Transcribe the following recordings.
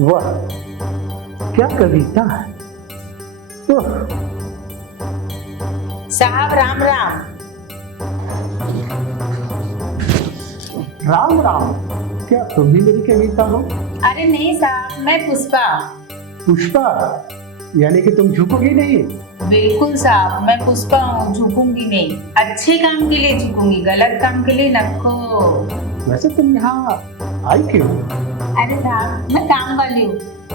वाह, क्या कविता है। ओह, साहब राम राम। राम राम। क्या तुम भी मेरी कविता हो? अरे नहीं साहब, मैं पुष्पा। पुष्पा, यानी कि तुम झुकोगी नहीं? बिल्कुल साहब, मैं पुष्पा हूँ, झुकूंगी नहीं। अच्छे काम के लिए झुकूंगी, गलत काम के लिए नको। वैसे तुम यहाँ आई क्यों? अरे साहब, मैं काम वाली हूँ।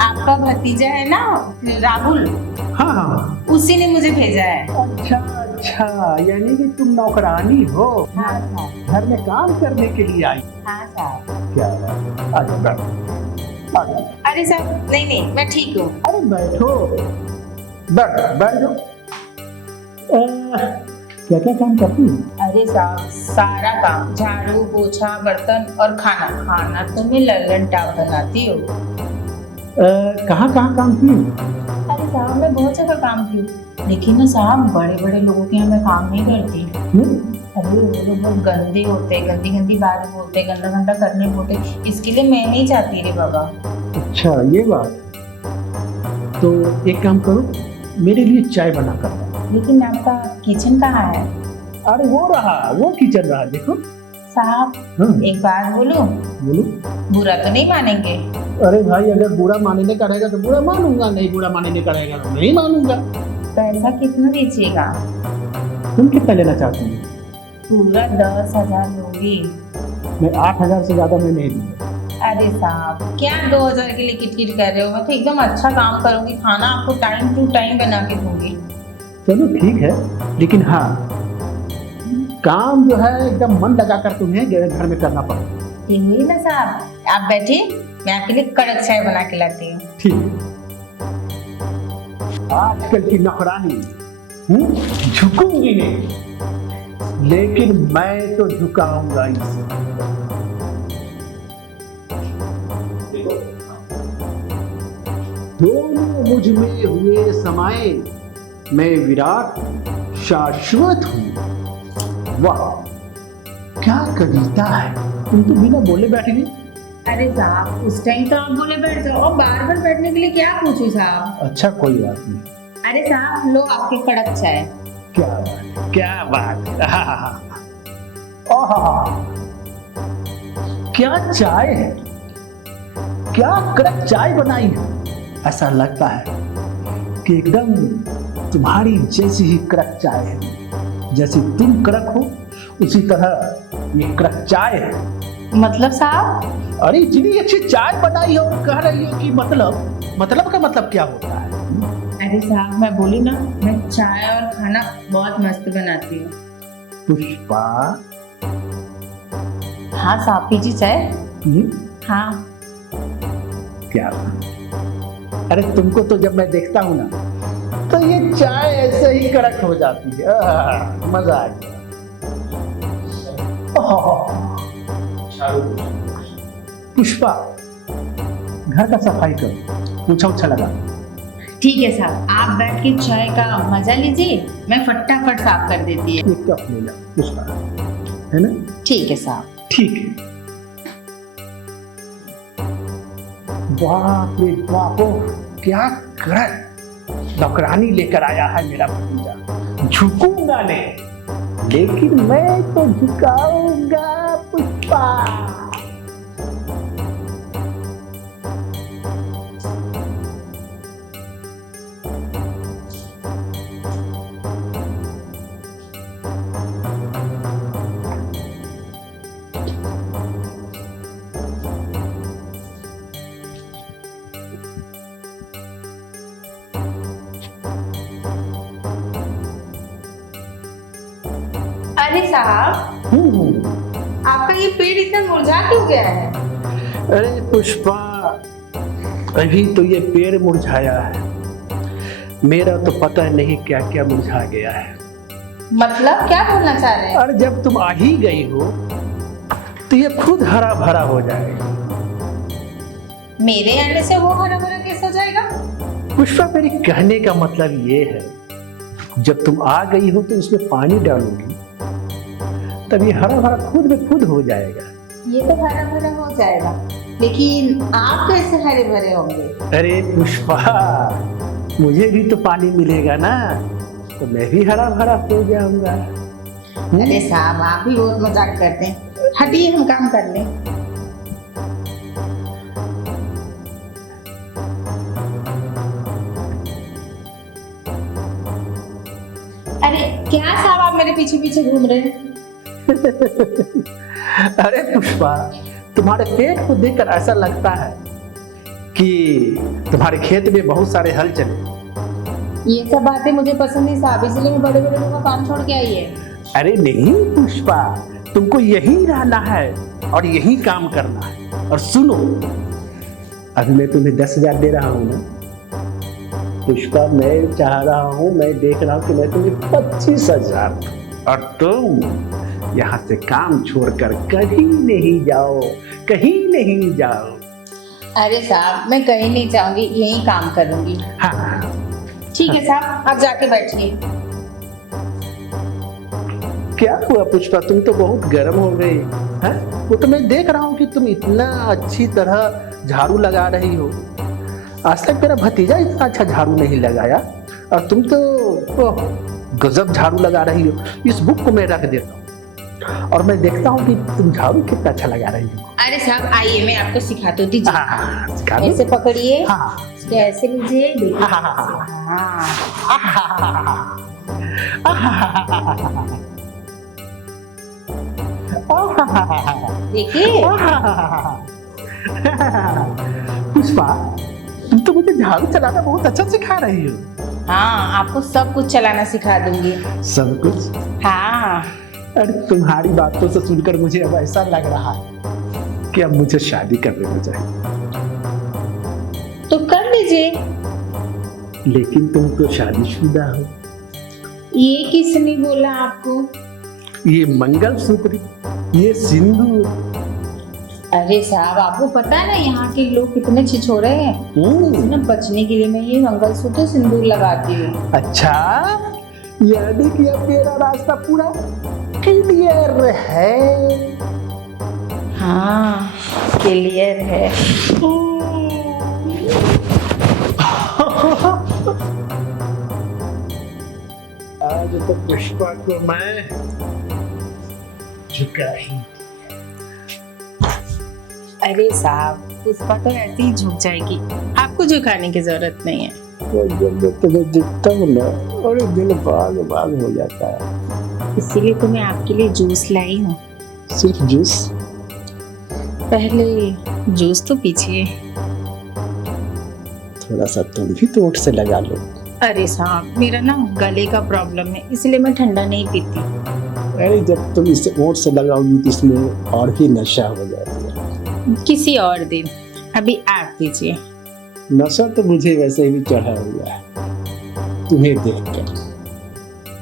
आपका भतीजा है ना राहुल, हाँ हाँ। उसी ने मुझे भेजा है। अच्छा अच्छा, यानी कि तुम नौकरानी हो। हाँ साहब। घर में काम करने के लिए आई। हाँ साहब। क्या बात, आजा बैठो, आजा। अरे साहब नहीं नहीं, मैं ठीक हूँ। अरे बैठो, बैठ बैठ जाओ। क्या क्या काम करती हो? अरे साहब, सारा काम, झाड़ू पोछा बर्तन और खाना। खाना तो मैं लल्लन टाप बनाती हूँ। कहाँ कहाँ काम की? अरे साहब, मैं बहुत जगह काम की हूँ, लेकिन ना साहब, बड़े बड़े लोगों के यहाँ मैं काम नहीं करती। अरे वो लोग बहुत गंदे होते, गंदी गंदी बात बोलते, गंदा गंदा करने बोलते, इसके लिए मैं नहीं चाहती रे बाबा। अच्छा ये बात। तो एक काम करो, मेरे लिए चाय बना कर लाओ। लेकिन आपका किचन कहाँ है? अरे वो रहा, वो किचन रहा, देखो। साहब हाँ। एक बात बोलूं? बोलो। बुरा तो नहीं मानेंगे? अरे भाई, अगर बुरा मानने का रहेगा तो बुरा मानूंगा, नहीं बुरा मानने का रहेगा तो नहीं मानूंगा। पैसा कितना दीजिएगा? तुम कितना लेना चाहती हो? पूरा 10,000 लोगी। मैं 8,000 से ज्यादा मैं नहीं दूंगा। अरे साहब, क्या 2,000 के लिए किटकिट कर रहे हो? मैं तो एकदम अच्छा काम करूंगी, खाना आपको टाइम टू टाइम बना के दूंगी। चलो ठीक है, लेकिन हाँ, काम जो है एकदम मन लगाकर तुम्हें घर में करना पड़ेगा। ये हुई ना साहब, आप बैठिए, मैं आपके लिए कड़क चाय बना के लाती हूँ। ठीक है। आजकल की नौकरानी झुकूंगी नहीं, लेकिन मैं तो झुकाऊंगा इसे। दोनों मुझ में हुए समाये, मैं विराट शाश्वत हूँ। वाह, क्या कविता है। तुम तो बिना बोले बैठ गई। अरे साहब, उस टाइम तो आप बोले बैठ जाओ, और बार बार बैठने के लिए क्या पूछूं साहब? अच्छा कोई बात नहीं। अरे साहब, लो आपकी कड़क चाय। क्या बात, क्या बात। आहा, क्या चाय है, क्या कड़क चाय बनाई है। ऐसा लगता है कि एकदम तुम्हारी जैसी ही कड़क चाय है। जैसे तुम कड़क हो उसी तरह ये कड़क चाय है। मतलब साहब? अरे इतनी अच्छी चाय बनाई हो और कह रही हो कि मतलब का मतलब क्या होता है? अरे साहब, मैं बोली ना, मैं चाय और खाना बहुत मस्त बनाती हूँ। पुष्पा। हाँ साहब, पीजिए चाय। हाँ। क्या? अरे तुमको तो जब मैं देखता हूँ ना, तो ये चाय ऐसे ही कड़क हो जाती है। मजा आ गया। पुष्पा, घर का सफाई करो, पूछा उछा लगा। ठीक है साहब, आप बैठ के चाय का मजा लीजिए, मैं फटाफट साफ कर देती है। एक कप ले लो पुष्पा, है ना? ठीक है साहब। ठीक है। बाप रे बाप, क्या कड़क नौकरानी लेकर आया है मेरा भतीजा। झुकूंगा नहीं, लेकिन मैं तो झुकाऊंगा पुष्पा। अरे साहब, आपका ये पेड़ इतना मुरझा क्यों गया है? अरे पुष्पा, अभी तो ये पेड़ मुरझाया है, मेरा तो पता नहीं क्या क्या मुरझा गया है। मतलब क्या बोलना चाह रहे हैं? और जब तुम आ ही गई हो तो ये खुद हरा भरा हो जाएगा। मेरे आने से वो हरा भरा कैसे हो जाएगा? पुष्पा, मेरे कहने का मतलब ये है, जब तुम आ गई हो तो इसमें पानी डालोगी तब ये हरा भरा खुद में खुद हो जाएगा। ये तो हरा भरा हो जाएगा, लेकिन आप कैसे हरे भरे होंगे? अरे पुष्पा, मुझे भी तो पानी मिलेगा ना, तो मैं भी हरा भरा हो जाऊंगा। अरे साहब, आप भी बहुत मजाक करते हैं। हटिए, हम काम कर लें। अरे क्या साहब, आप मेरे पीछे पीछे घूम रहे हैं? अरे पुष्पा, तुम्हारे पेट को देखकर ऐसा लगता है कि तुम्हारे खेत में बहुत सारे हल चले। ये सब बातें मुझे पसंद नहीं साहब, इसलिए मैं बड़े बड़े लोगों का काम छोड़ के आई है। अरे नहीं पुष्पा, तुमको यहीं रहना है और यहीं काम करना है। और सुनो, अभी मैं तुम्हें 10,000 दे रहा हूँ ना पुष्पा, मैं चाह रहा हूँ, मैं देख रहा हूँ कि मैं तुम्हें 25,000 और तुम यहाँ से काम छोड़कर कहीं नहीं जाओ, कहीं नहीं जाओ। अरे साहब, मैं कहीं नहीं जाऊंगी, यहीं काम करूंगी। हाँ, ठीक है साहब, आप जाके बैठिए। क्या हुआ पुष्पा, तुम तो बहुत गर्म हो गई हैं? वो तो मैं देख रहा हूँ कि तुम इतना अच्छी तरह झाड़ू लगा रही हो। आज तक मेरा भतीजा इतना अच्छा झाड़ू नहीं लगाया, और तुम तो गजब झाड़ू लगा रही हो। इस बुक को मैं रख देता हूँ और मैं देखता हूँ कि तुम झाड़ू कितना अच्छा लगा रही हो। अरे साहब आइए, मैं आपको सिखाती हूँ। दीजिए। हाँ, सिखा दो। ऐसे पकड़िए। हाँ, ऐसे लीजिए। देखिए। हाँ। देखिए। पुष्पा, तुम तो मुझे झाड़ू चलाना बहुत अच्छा सिखा रही हो। हाँ, आपको सब कुछ चलाना सिखा दूंगी। सब कुछ? हाँ। अरे तुम्हारी बातों से सुनकर मुझे अब ऐसा लग रहा है कि अब मुझे शादी कर लेना चाहिए। तो कर लीजिए। लेकिन तुम तो शादीशुदा हो। ये किसने बोला आपको? ये मंगलसूत्र, ये सिंदूर। अरे साहब, आपको पता है ना यहाँ के लोग कितने छिछोरे हैं। ना बचने के लिए मैं ये मंगलसूत्र सिंदूर लगाती हूँ। अच्छा, यानी कि अब मेरा रास्ता पूरा क्लियर है। हाँ, क्लियर है। आज तो पुष्पा को मैं झुका ही। अरे साहब, पुष्पा तो ऐसे ही झुक जाएगी, आपको झुकाने की जरूरत नहीं है। जब मैं तुम्हें दिखता हूँ ना, और दिल बाग बाग हो जाता है। इसीलिए तो मैं आपके लिए जूस लाई हूँ। सिर्फ जूस? पहले जूस तो पीजिए। थोड़ा सा तुम भी तो होठ से लगा लो। अरे साहब, मेरा ना गले का प्रॉब्लम है, इसलिए मैं ठंडा नहीं पीती। अरे जब तुम इसे होठ से लगाओगी तो इसमें और भी नशा हो जाती है। किसी और दिन, अभी आप पीजिए। नशा तो मुझे वैसे भी चढ़ा हुआ है तुम्हें देखकर।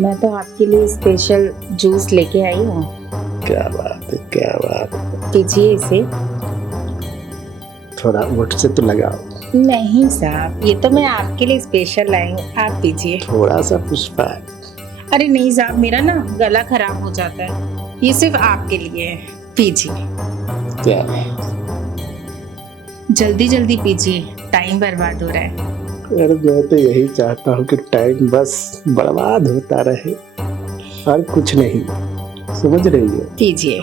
मैं तो आपके लिए स्पेशल जूस लेके आई हूँ। क्या बात है, क्या बात है। पीजिए इसे। थोड़ा होठ से तो लगाओ। नहीं साहब, ये तो मैं आपके लिए स्पेशल लाई हूँ, आप पीजिए। थोड़ा सा पुष्पा। अरे नहीं साहब, मेरा ना गला खराब हो जाता है, ये सिर्फ आपके लिए है, पीजिए। क्या बात। जल्दी जल्दी पीजिए, टाइम बर्बाद हो रहा है। अरे मैं तो यही चाहता हूँ कि टाइम बस बर्बाद होता रहे और कुछ नहीं, समझ रही हो? पीजिए।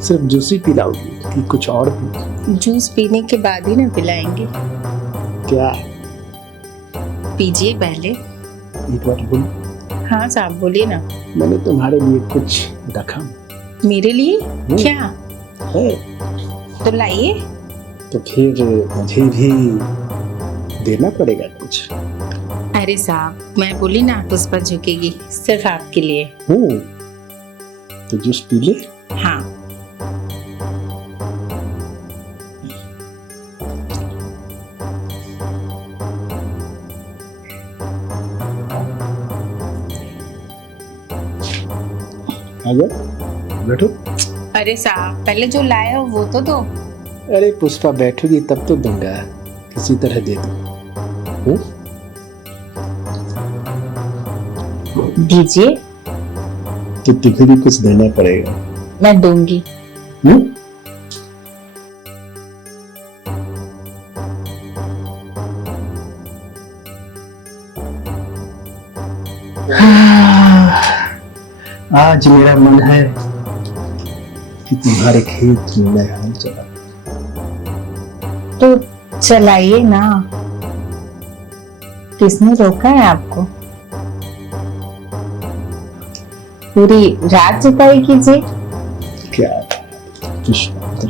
सिर्फ जूस ही पिलाओगी कि कुछ और भी? जूस पीने के बाद ही ना पिलाएंगे। क्या? पीजिए पहले। एक बार बोल। हाँ साहब, बोलिए ना। मैंने तुम्हारे लिए कुछ रखा। मेरे लिए? क्या है? तो लाइए। तो फिर मुझे भी देना पड़ेगा कुछ। अरे साहब, मैं बोली ना पुष्पा झुकेगी, सिर्फ आपके लिए। तो जूस पी ले। हाँ। आजा, बैठो। अरे साहब, पहले जो लाए हो वो तो दो। अरे पुष्पा, बैठोगी तब तो दूंगा, किसी तरह दे दो। दीजिए। तो तुझे भी कुछ देना पड़ेगा। मैं दूंगी। आज मेरा मन है कि तुम्हारे खेत में मैं हल चला। तो चलाइए ना, किसने रोका है आपको? पूरी रात जुताई कीजिए। क्या तो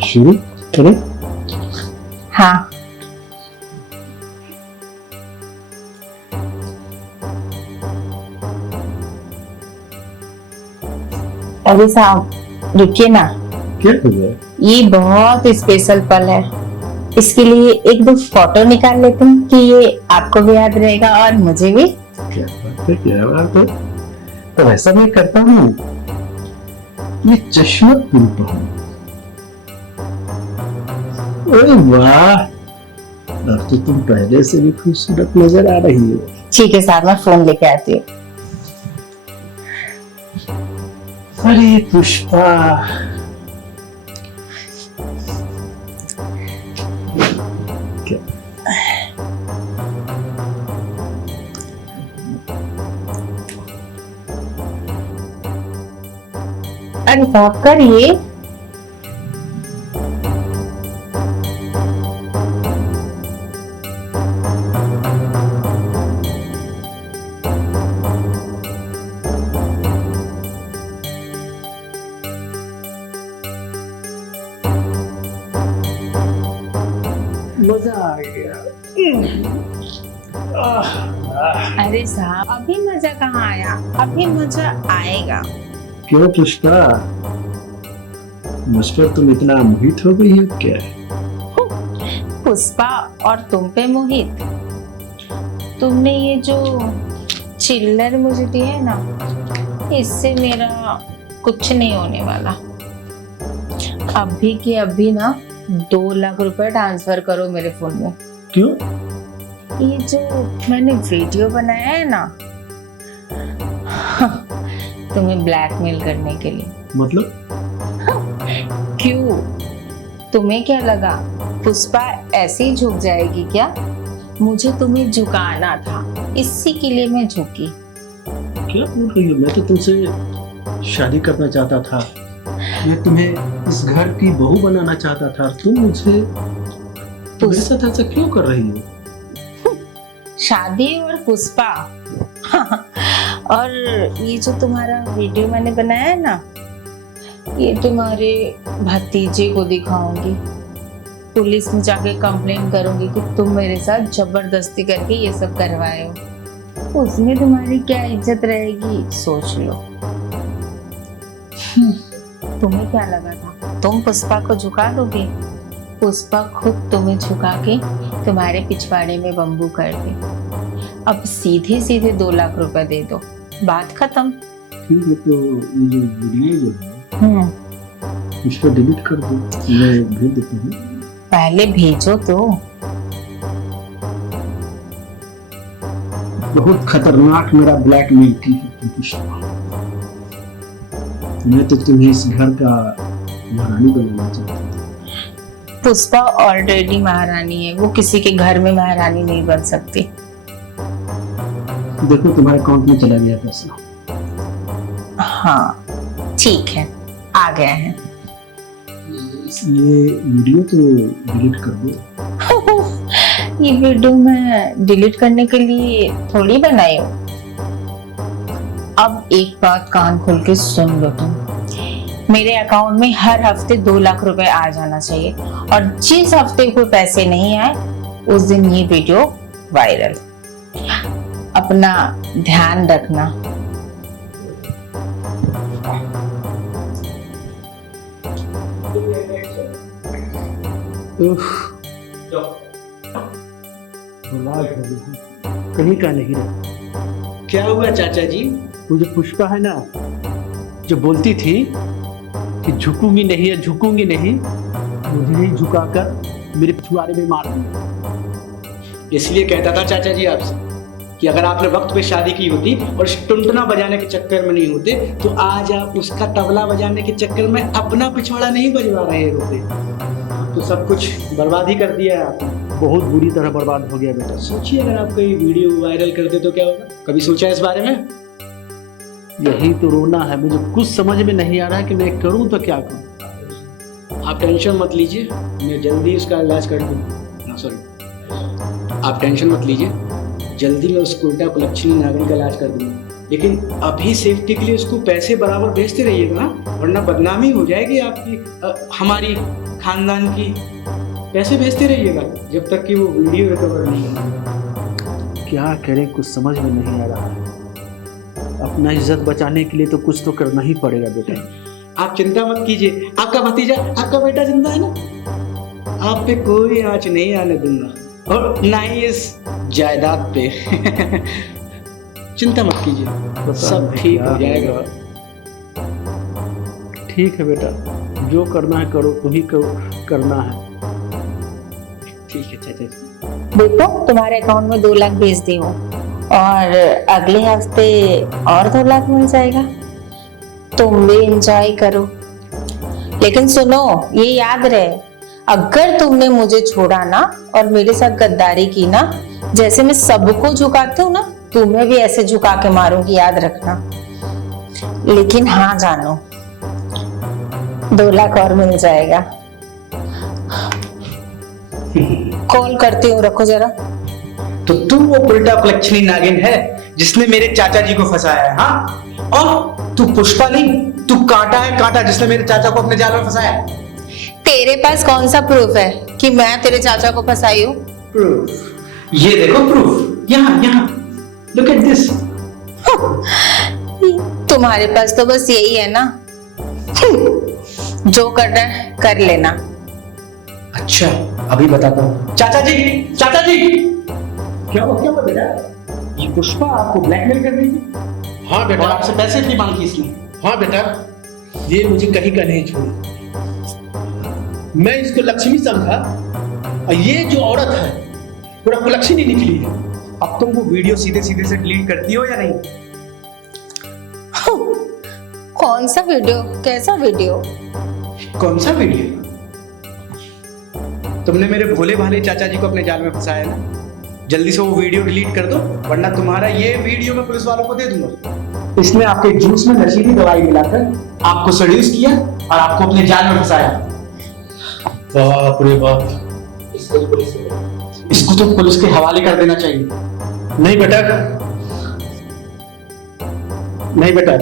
शुरू करें? हाँ, अभी साहब रुकिए ना, क्या हो गया? ये बहुत स्पेशल पल है, इसके लिए एक दो फोटो निकाल लेते हैं कि ये आपको भी याद रहेगा और मुझे भी। क्या बात है, क्या बात है। तो ऐसा मैं करता हूँ, ये चश्मा पहनता हूँ। ओए वाह, अब तो तुम पहले से भी खूबसूरत नजर आ रही हो। ठीक है साहब, मैं फोन लेके आती हूँ। अरे पुष्पा, क्या अरे साहब करिए। मजा आ गया। अरे साहब अभी मजा कहाँ आया, अभी मजा आएगा। क्यों पुष्पा, मुझ पर तुम इतना मोहित हो गई हो क्या? पुष्पा और तुम पे मोहित? तुमने ये जो चिल्लर मुझे दिया है ना, इससे मेरा कुछ नहीं होने वाला। अभी की अभी ना 2 लाख रुपए ट्रांसफर करो मेरे फोन में। क्यों? ये जो मैंने वीडियो बनाया है ना, तुम्हें ब्लैकमेल करने के लिए। मतलब? क्यों, तुम्हें क्या लगा पुष्पा ऐसे ही झुक जाएगी क्या? मुझे तुम्हें झुकाना था, इसी के लिए मैं झुकी। क्या बोल रही हो? मैं तो तुमसे शादी करना चाहता था, मैं तुम्हें इस घर की बहू बनाना चाहता था, तुम मुझे मेरे साथ ऐसा क्यों कर रही हो? शादी और पुष्पा और ये जो तुम्हारा वीडियो मैंने बनाया है ना, ये तुम्हारे भतीजे को दिखाऊंगी, पुलिस में जाके कंप्लेन करूंगी कि तुम मेरे साथ जबरदस्ती करके ये सब करवाए हो। उसमें तुम्हारी क्या इज्जत रहेगी, सोच लो। तुम्हें क्या लगा था तुम पुष्पा को झुका दोगे? पुष्पा खुद तुम्हें झुका के तुम्हारे पिछवाड़े में बम्बू कर दे। अब सीधे सीधे 2 लाख रुपए दे दो, बात खत्म। ठीक है, तो ये जो वीडियो जो है इसको डिलीट कर दो, मैं भेज देता हूँ। पहले भेजो तो। बहुत खतरनाक मेरा ब्लैकमेल की है तुम पुष्पा। मैं तो तुम्हें इस घर का महारानी बनाना चाहता था। पुष्पा ऑलरेडी महारानी है, वो किसी के घर में महारानी नहीं बन सकती। देखो तुम्हारे अकाउंट में चला गया पैसा। हाँ ठीक है, आ गया है। ये वीडियो तो डिलीट कर दो। ये वीडियो मैं डिलीट करने के लिए थोड़ी बनाई हूँ। अब एक बात कान खोल के सुन लो तुम, मेरे अकाउंट में हर हफ्ते 2 लाख रुपए आ जाना चाहिए, और जिस हफ्ते कोई पैसे नहीं आए उस दिन ये वीडियो वायरल। अपना ध्यान रखना। कहीं का नहीं रहा। क्या हुआ चाचा जी? वो जो पुष्पा है ना, जो बोलती थी कि झुकूंगी नहीं है, झुकूंगी नहीं, मुझे ही झुकाकर मेरे पिछवाड़े में मार दिया। इसलिए कहता था चाचा जी आपसे कि अगर आपने वक्त पे शादी की होती और उस टुनटुना बजाने के चक्कर में नहीं होते, तो आज आप उसका तबला बजाने के चक्कर में अपना पिछवाड़ा नहीं बजवा रहे होते। तो सब कुछ बर्बाद ही कर दिया है आपने। बहुत बुरी तरह बर्बाद हो गया बेटा। सोचिए अगर आप कोई वीडियो वायरल करते तो क्या होगा? कभी सोचा इस बारे में? यही तो रोना है, मुझे कुछ समझ में नहीं आ रहा है कि मैं करूं तो क्या करूं। आप टेंशन मत लीजिए, मैं जल्दी उसका इलाज कर दूँ। ना सॉरी, आप टेंशन मत लीजिए, जल्दी मैं उस उल्टा कुलच्छनी नागिन का इलाज कर दूँगा। लेकिन अभी सेफ्टी के लिए उसको पैसे बराबर भेजते रहिएगा ना, वरना बदनामी हो जाएगी आपकी, हमारी खानदान की। पैसे भेजते रहिएगा जब तक कि वो वीडियो रिकवर नहीं होगा। क्या करें, कुछ समझ में नहीं आ रहा है। अपना इज्जत बचाने के लिए तो कुछ तो करना ही पड़ेगा बेटा। आप चिंता मत कीजिए, आपका भतीजा, आपका बेटा जिंदा है ना, आप पे कोई आंच नहीं आने दूंगा, और ना ही इस जायदाद पे। चिंता मत कीजिए, सब ठीक हो जाएगा। ठीक है बेटा, जो करना है करो, तुम्ही को करना है। ठीक है चाचा जी। देखो तुम्हारे अकाउंट में 2 लाख भेज दी हूँ, और अगले हफ्ते और 2 लाख मिल जाएगा। तुम भी एंजॉय करो, लेकिन सुनो ये याद रहे, अगर तुमने मुझे छोड़ा ना और मेरे साथ गद्दारी की ना, जैसे मैं सबको झुकाती हूँ ना, तुम्हें भी ऐसे झुका के मारूंगी, याद रखना। लेकिन हाँ जानो, 2 लाख और मिल जाएगा। कॉल करती हूँ, रखो जरा। तो तू वो उल्टा कुलच्छनी नागिन है जिसने मेरे चाचा जी को फंसाया है, हाँ? और तू पुष्पा नहीं, तू कांटा है, कांटा जिसने मेरे चाचा को अपने जाल में फंसाया है। तेरे पास कौन सा प्रूफ है कि मैं तेरे चाचा को फंसाई हूँ? प्रूफ, ये देखो प्रूफ, यहाँ यहाँ, लुक एट दिस। तुम्हारे पास तो बस यही है ना। जो करना है कर लेना। अच्छा अभी बताता हूँ। चाचा जी, चाचा जी, क्या हुआ बेटा? ये पुष्पा आपको ब्लैकमेल कर रही थी? हाँ बेटा। और आपसे पैसे की मांग की इसने? हाँ बेटा, ये मुझे कहीं का नहीं छोड़ी। मैं इसको लक्ष्मी समझा, और ये जो औरत है पूरा कुलक्षणी निकली है। अब तुम वो वीडियो सीधे सीधे से डिलीट करती हो या नहीं? कौन सा वीडियो? कैसा वीडियो? कौन सा वीडियो? तुमने मेरे भोले भाले चाचा जी को अपने जाल में फंसाया है ना, जल्दी से वो वीडियो डिलीट कर दो, वरना तुम्हारा ये वीडियो मैं पुलिस वालों को दे दूंगा। इसने आपके जूस में नशीली दवाई मिलाकर आपको सेड्यूस किया और आपको अपने जाल में फंसाया। बाप रे बाप, इसको तो पुलिस के हवाले कर देना चाहिए। नहीं बेटा, नहीं बेटा,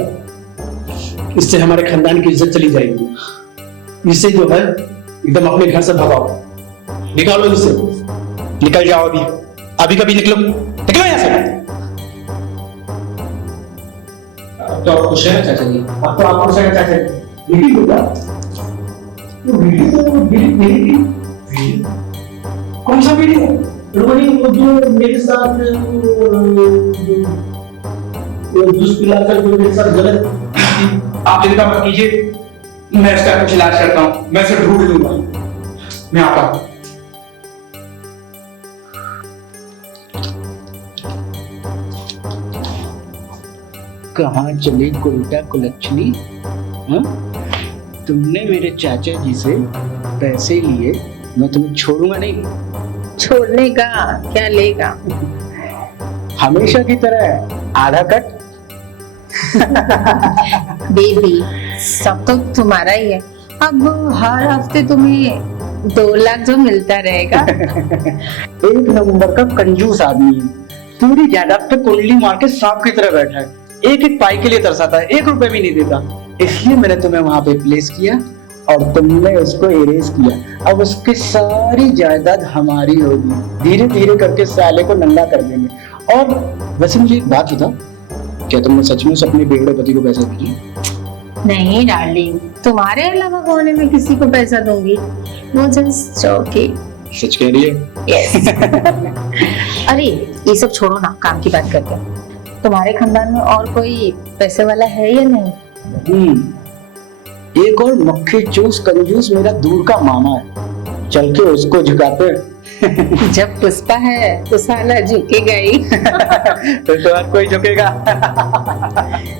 इससे हमारे खानदान की इज्जत चली जाएगी। इसे जो है एकदम अपने घर से भगाओ, निकालो इसे। निकल जाओ अभी, अभी कभी निकलो, निकलो यहाँ से। तो आप खुश हैं चाचा जी? अब तो आप खुश हैं चाचा जी। लेकिन बेटा, वो वीडियो तो डिलीट नहीं की। कौन सा वीडियो? रोहिणी, वो जो मेरे साथ जूस पिलाकर जो मेरे साथ गलत। आप चिंता मत कीजिए, मैं इसका कुछ इलाज करता हूँ, मैं इसे ढूंढ लूंगा। मैं आता हूँ। कहाँ चली उल्टा कुलच्छनी? तुमने मेरे चाचा जी से पैसे लिए, मैं तुम्हें छोड़ूंगा नहीं। छोड़ने का क्या लेगा? हमेशा की तरह आधा कट। बेबी, सब तो तुम्हारा ही है। अब हर हफ्ते तुम्हें 2 लाख जो मिलता रहेगा। एक नंबर का कंजूस आदमी है, पूरी जायदाद पे कुंडली मार के सांप की तरह बैठा है, एक एक पाई के लिए तरसाता है, 1 रुपए भी नहीं देता। इसलिए मैंने तुम्हें वहां पे प्लेस किया और तुमने उसको एरेज किया। अब उसकी सारी जायदाद हमारी होगी, धीरे धीरे करके साले को नंगा कर देंगे। और वैसे मुझे एक बात बताओ, क्या तुमने सचमुच अपने बेगड़े पति को पैसे दिए? नहीं डार्लिंग, तुम्हारे अलावा कौन है मैं किसी को पैसा दूंगी? वो जस्ट जोकिंग। सच कह रही है? यस। अरे ये सब छोड़ो ना, काम की बात करते हैं। तुम्हारे खानदान में और कोई पैसे वाला है या नहीं? एक और मक्खी चूस कंजूस मेरा दूर का मामा है, चल के उसको झुकाते हैं। जब पुष्पा है तो साला झुकेगा ही। तो हर कोई झुकेगा।